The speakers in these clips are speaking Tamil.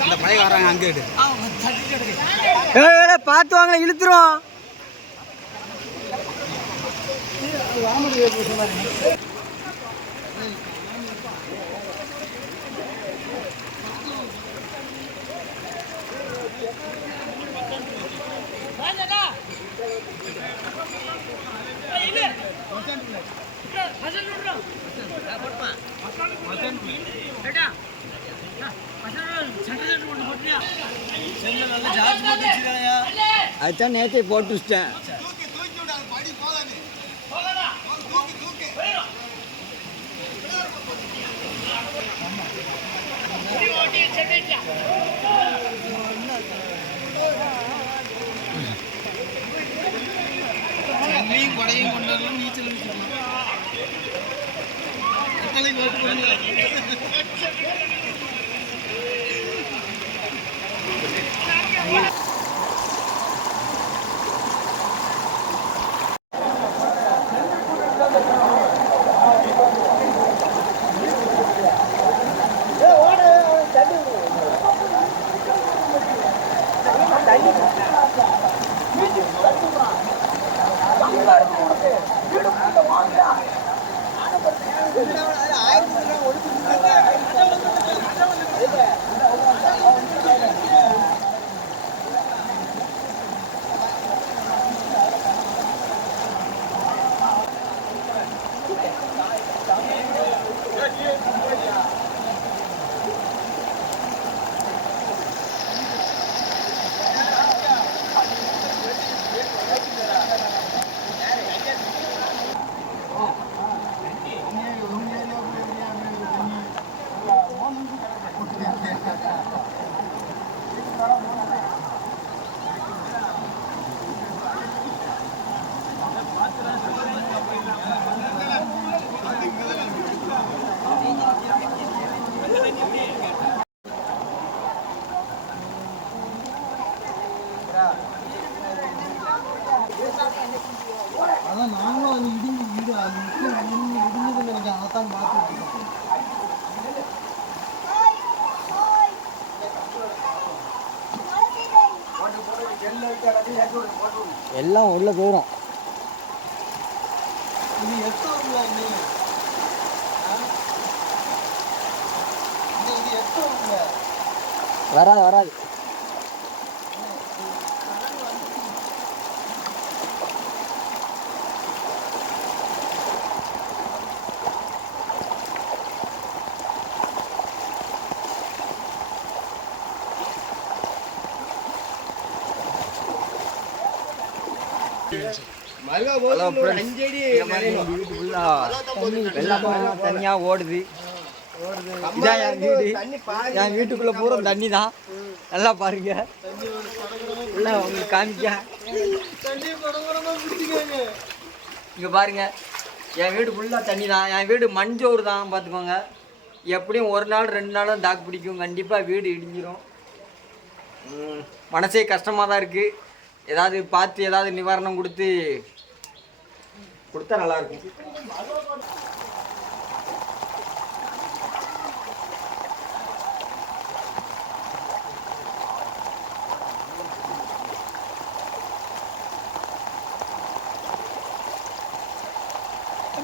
அந்த பழைய வராங்க அங்கே பார்த்து வாங்க இழுத்துரும் அதுதான் நேற்றே போட்டு வச்சிட்டேன் சென்னையும் கொடையும் கொண்டு வரலாம் நீச்சல் அடிச்சுக்கலாம். ಮಾಡಿ ಮಾಡಿ அதான் நாங்களும் அது இடிஞ்சு வீடு அது இடிஞ்சு இடிஞ்சது கொஞ்சம் அதைத்தான் பார்த்துட்டு இருக்கோம் எல்லாம் உள்ள போயிடும் இது எத்தனை வராது வராது. தனியா ஓடுது. இதான் என் வீடு. என் வீட்டுக்குள்ள பூரா தண்ணி தான் நல்லா பாருங்க. உள்ள உங்களுக்கு காமிக்க. இங்க பாருங்க. என் வீடு ஃபுல்லாக தண்ணி தான் என் வீடு மஞ்சோறு தான் பார்த்துக்கோங்க. எப்படியும் ஒரு நாள் ரெண்டு நாளும் தாக்கு பிடிக்கும். கண்டிப்பாக வீடு இடிஞ்சிரும். மனசே கஷ்டமாக தான் இருக்குது ஏதாவது பார்த்து ஏதாவது நிவாரணம் கொடுத்து கொடுத்தா நல்லா இருக்கும்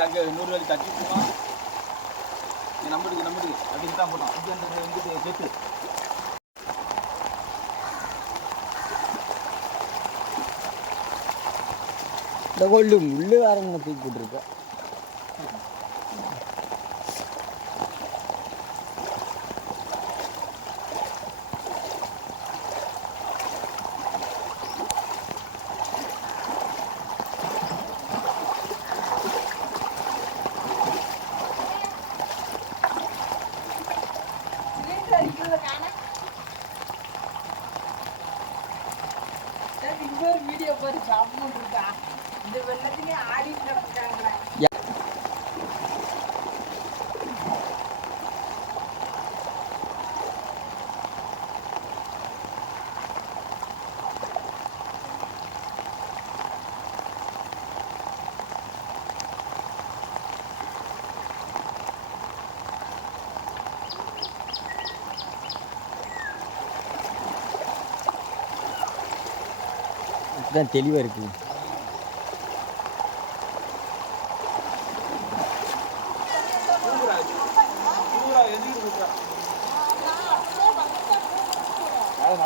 அங்கே நூறு வேலை தட்டி போமா நம்பருக்கு நம்பருக்கு அதுக்கு தான் போட்டோம் அது அந்த வந்துட்டு கெட்டு. இந்த கொள்ளு முள்ளு வேறங்க தூக்கி போட்டுருக்க இன்னொரு வீடியோ பாரு சாப்பிட்டு இருக்கா? தான் தெளிவாக இருக்குது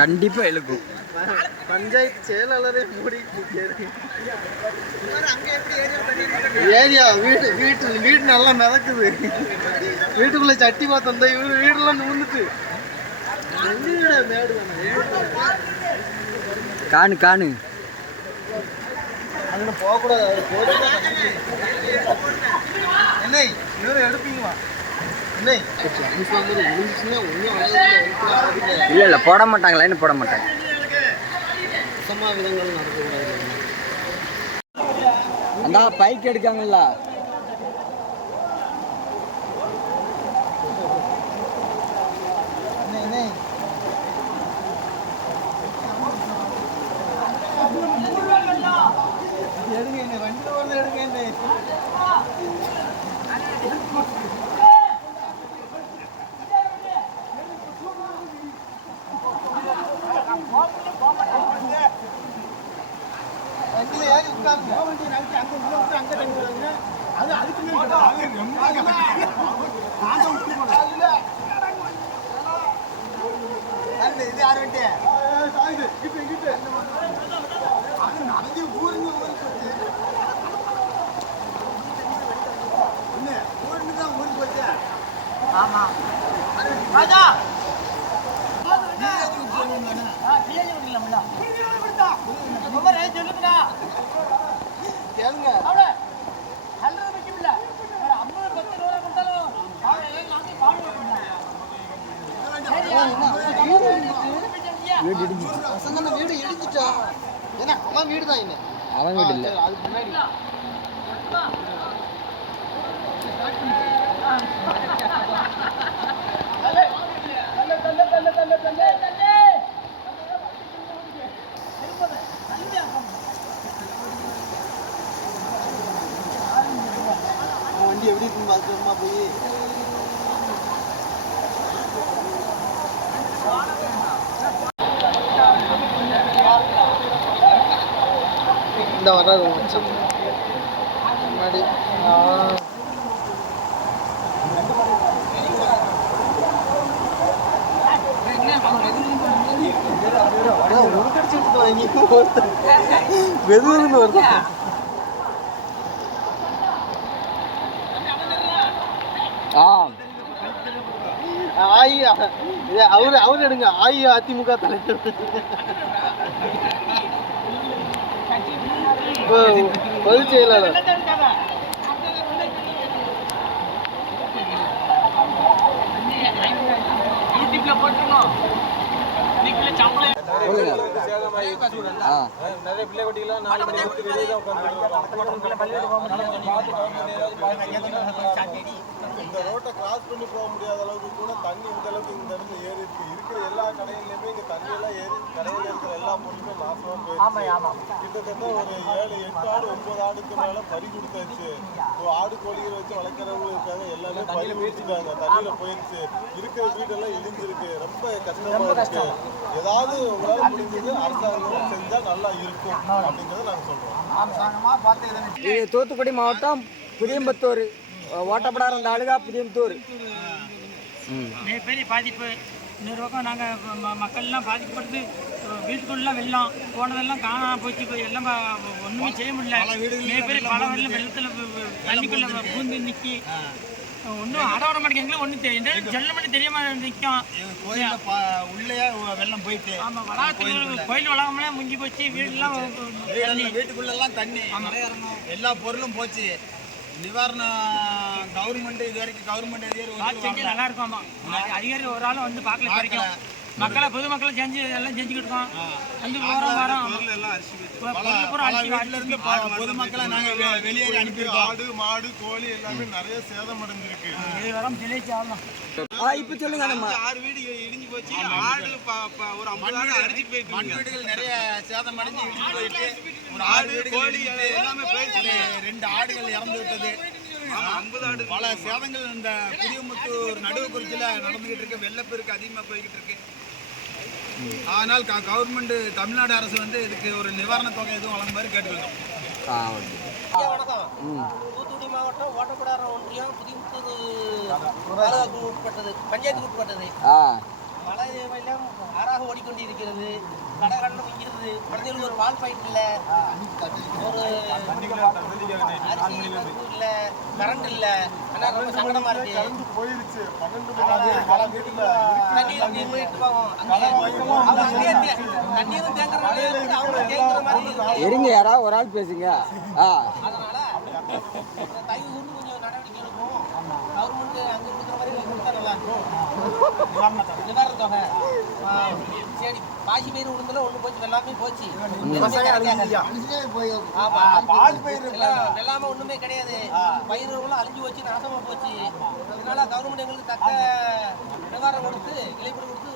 கண்டிப்பாக இழுக்கும் பஞ்சாயத்து செயலாளரே மூடிட்டு ஏரியா வீடு வீட்டு வீடு நல்லா மிதக்குது. வீட்டுக்குள்ள சட்டி பார்த்தோம் இந்த இவரு வீடெல்லாம் நூந்துட்டு தானே? காணு காணு. அங்கே போகக்கூடாது என்ன இவரை எடுப்பீங்களா? இல்லை இல்லை போட மாட்டாங்க லைன் போட மாட்டாங்க? அந்த பைக் எடுக்காங்கல்ல என்ன என்ன எடுங்க என்ன வண்டியில் வந்து எடுங்க என்ன வண்டியில் ஏறி உட்காருங்க வண்டி நகர்த்தி அங்கே உள்ள விட்டு அங்கே தங்குறாங்க அது அதுக்கு ரொம்ப இது யார் வண்டி இது இங்கிட்டு இங்கிட்டு அது நடந்து ஊருங்க ஊருக்கு போச்சு என்ன ஊருக்கு தான் ஊருக்கு போச்சு ஆமா ராஜா கேளுங்க வீடு இடிஞ்சு வசந்தன வீடு இடிச்சிட்டா ஏன்னா அவன் வீடு தான் என்ன அவன் வீடு இல்லை. அதுக்கு முன்னாடி. வண்டி எப்படி இருக்குன்னு பார்த்துமா போய் இந்த வராது ஒரு நிமிஷம் முன்னாடி ஆ. அதான் வாங்கி ஒருத்தன் வெதுவெதுன்னு வருது ஆ அவரு எடுங்க ஆயி அதிமுக தலைவர் பதில் பொதுச் செயலாளர் ஆ பிள்ளை இந்த ரோட்டை கிராஸ் பண்ணி போக முடியாத அளவுக்கு கூட தண்ணி இந்த அளவுக்கு இந்த இடத்துல ஏறி இருக்கு. இருக்கிற எல்லா கடைகள்லயுமே இங்க தண்ணி எல்லாம் ஏறி கடையில இருக்கிற எல்லா பொருளுமே நாசமா போயிடுச்சு. கிட்டத்தட்ட ஒரு ஏழு எட்டு ஆடு ஒன்பது ஆடுக்கு மேல பறி கொடுத்தாச்சு. இப்போ ஆடு கோழிகள் வச்சு வளர்க்குறவங்க இருக்காங்க எல்லாமே பறி கொடுத்துட்டாங்க. தண்ணியில போயிடுச்சு இருக்கிற வீடெல்லாம் இடிஞ்சிருக்கு. ரொம்ப கஷ்டமா இருக்கு. ஏதாவது உங்களால முடிஞ்சது அரசாங்கம் செஞ்சா நல்லா இருக்கும். அப்படிங்கறத நாங்க சொல்றோம். இது தூத்துக்குடி மாவட்டம் புதியம்பத்தூர். ஓட்டப்படாரம் தாலுகா புதியம்பத்தூர். ம். மிகப்பெரிய பாதிப்பு. இன்னொரு பக்கம் நாங்கள் மக்கள்லாம் பாதிக்கப்பட்டு வீட்டுக்குள்ளெலாம் வெள்ளம். போனதெல்லாம் காணாம போச்சு. இப்போ எல்லாம் ஒண்ணுமே செய்ய முடியல. மிகப்பெரிய பல வெள்ளம் வெள்ளத்தில் தண்ணிக்குள்ள பூந்து நிற்கி ஒன்றும் அட வர மாட்டேங்குது ஒன்றும் தெரியும் ஜல்ல மட்டும் தெரியாம நிற்கும் உள்ளே வெள்ளம் போயிட்டு. ஆமாம் வளாகத்தில் கோயில் வளாகம்லாம் முங்கி போச்சு. வீடுலாம் தண்ணி வீட்டுக்குள்ளெல்லாம் தண்ணி. எல்லா பொருளும் போச்சு. நிவாரணம் கவர்மெண்ட் இது வரைக்கும் கவர்மெண்ட் செஞ்சு நல்லா இருக்குமாமா. அதிகாரி ஒரு ஆளும் வந்து பார்க்கல வரைக்கும். மக்களை பொதுமக்களை செஞ்சு எல்லாம் செஞ்சுக்கிட்டு இருக்கோம். வந்து போகிறோம் வரோம் பொதுமக்களை நாங்க வெளியேறி அனுப்பியிருக்கோம். ஆடு மாடு கோழி எல்லாமே நிறைய சேதம் அடைஞ்சிருக்கு. இப்போ சொல்லுங்க நம்ம ஆறு வீடு இடிஞ்சு போச்சு. ஆடு ஒரு ஐம்பது ஆடு அடிச்சு போயிட்டு மண் வீடுகள் நிறைய சேதம் அடைஞ்சு இடிஞ்சு போயிட்டு ஒரு ஆடு கோழி எல்லாமே போயிடுச்சு ரெண்டு ஆடுகள் இறந்து விட்டது. ஆமா ஐம்பது ஆடு. பல சேதங்கள் இந்த புதியமுத்தூர் நடுவுக்குறிச்சியில் நடந்துகிட்டு இருக்கு. வெள்ளப்பெருக்கு அதிகமாக போய்கிட்டு இருக்கு. ஆனால் கவர்மெண்ட் தமிழ்நாடு அரசு வந்து இதுக்கு ஒரு நிவாரண தொகை எதுவும் வழங்குமாறு கேட்டுக்கொள்கிறோம். ஆ ஓகே. வணக்கம். தூத்துக்குடி மாவட்டம் ஓட்டப்படாரம் ஒன்றியம் புதியமுத்தூர் தாலுகாவுக்கு உட்பட்டது பஞ்சாயத்துக்கு உட்பட்டது. மழை வெள்ளம் ஆறாக ஓடிக்கொண்டிருக்கிறது. கடை கண்டம் இங்கிருந்து குழந்தைகளுக்கு ஒரு பால் பாயிண்ட் இல்லை. ஒரு அரிசி பருப்பு இல்லை கரண்ட் இல்லை. இருக்கு போயிருச்சு பன்னெண்டு வீட்டில் இருங்க யாராவது ஒரு ஆள் பேசுங்க. ஆ. கவர்மெண்ட் அங்க கொடுக்குற மாதிரி கொடுத்தா நல்லா இருக்கும். நிவாரண தொகை சரி பாசி பயிர் உளுந்துல ஒன்று போச்சு எல்லாமே போச்சு ஆமா எல்லாம் வெள்ளாம ஒண்ணுமே கிடையாது பயிர் எல்லாம் அழிஞ்சு போச்சு நாசமா போச்சு அதனால கவர்மெண்ட் எங்களுக்கு தக்க நிவாரணம் கொடுத்து இழைப்பு கொடுத்து